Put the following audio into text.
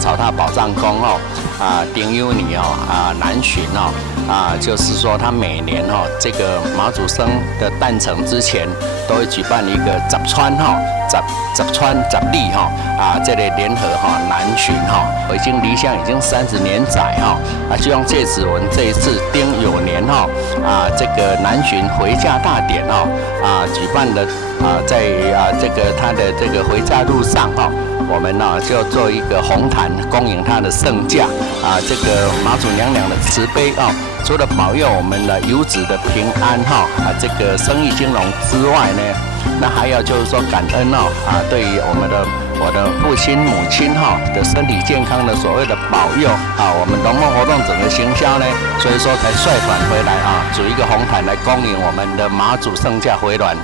草踏宝藏宫丁忧尼南巡就是说他每年这个马祖生的诞辰之前，都会举办一个十川十里这类联合南巡已经离乡已经30年载希望借此我们这一次丁酉年这个南巡回家大典举办的在这个他的这个回家路上我们就做一个红毯恭迎他的圣驾这个妈祖娘娘的慈悲除了保佑我们的游子的平安这个生意兴隆之外呢，那还要就是说感恩对于我的父亲母亲的身体健康的所谓的保佑我们龙梦活动整个行销呢，所以说才率团回来组一个红毯来恭迎我们的妈祖圣驾回銮。